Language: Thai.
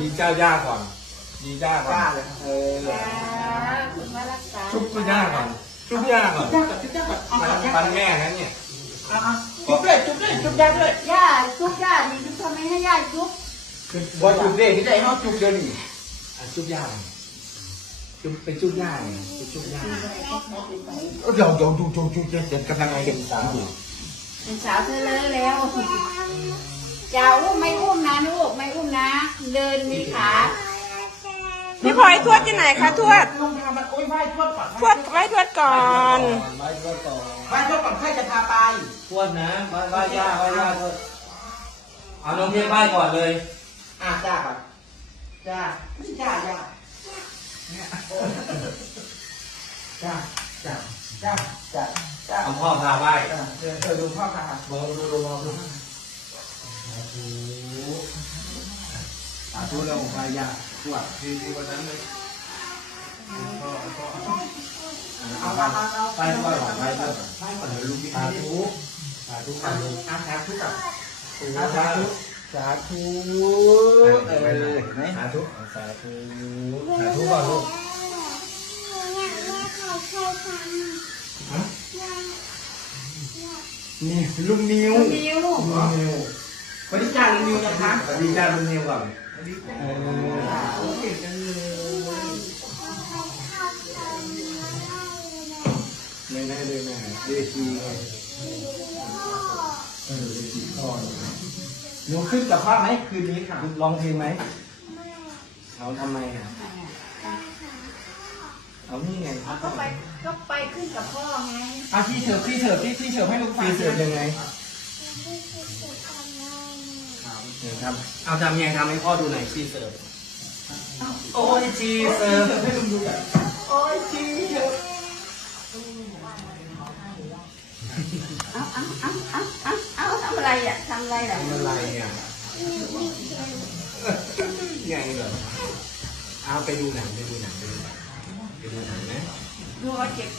ดีเจ้าย่าก่อน ดีเจ้าก่อนยเออคุณแม่รักษาชุบย่าก่อนชุบย่าก่อนาก่อนชุบย่าก่อนมันแม่นั่นเนี่ยชุบเลยชุบเลยชุบย่าเลวยย่าชุบย่าดีชุบทำไมให้ย่าชุบคือ่าชุบเลยกที่ใจเขาชุบเยดินชุบย่าชุบไปชุบย่าไปชุบย่าเดี๋ยวเดี๋ยวดูดูดูเด็กกำลังไอเด็กสามอยู่เป็นสาวเธอเลยแล้วอย่าอุ้มไม่อุ้มนะลูกไม่อุ้มนะ เดินมีขาพี่พลอยทวดที่ไหนคะทวดลุงทำมันโอ้ยไหว้ทวดก่อนไหว้ทวดก่อนไหว้ทวดก่อนไหว้ทวดก่อนใครจะพาไปทวดนะไหว้ไหว้ย่าไหว้ย่าทวดเอนลงเทียบไหว้ก่อนเลยอ่ะจ้าก่อนจ้าไม่จ้าจ้าจ้าจ้าจ้าจ้าจ้าเอาพ่อพาไหว้เดี๋ยวดูพ่อพา่อกดูดูบอกดูตัวเราพยายามตัวจดี่วันนั้นเลยไปไปก่อนไปก่อนไปก็อนเลไปก็ี่สาธุสาธุสาธุสาธุสาธุสาธุสาธุสาธุสาธุสาธุสาธุสาธุสาธุสาธุสาธุนี่ลุงนิวลุงนิวสวัสดีจ้าลุงนิวนะคะสวัสดีจ้าลุงนิวก่อนไม่ได้เลยแม่เด็กีเออเด็ีพ่อหนูขึ้นกับพ่อไหมคืนนี้ค่ะ ลองเพลงไหมเขาทำไมอ่ะเขานี่ไงก็ไปก็ไปขึ้นกับพ่อไงอาชีเถอะพี่เถอะพี่พี่เถอะให้ลูกฟังพี่เถอะยังไงเอาทำยังทำให้พ่อดูหน่อยชีเสิร์ฟ โอ้ยชีเสิร์ฟโอ้ยชีเสิร์ฟเอาทำอะไรอ่ะ ทำอะไรอ่ะทำอะไรเนี่ยยังไงเหรอเอาไปดูหนัง ไปดูหนังไปดูหนังไหมดูเอาเก็บ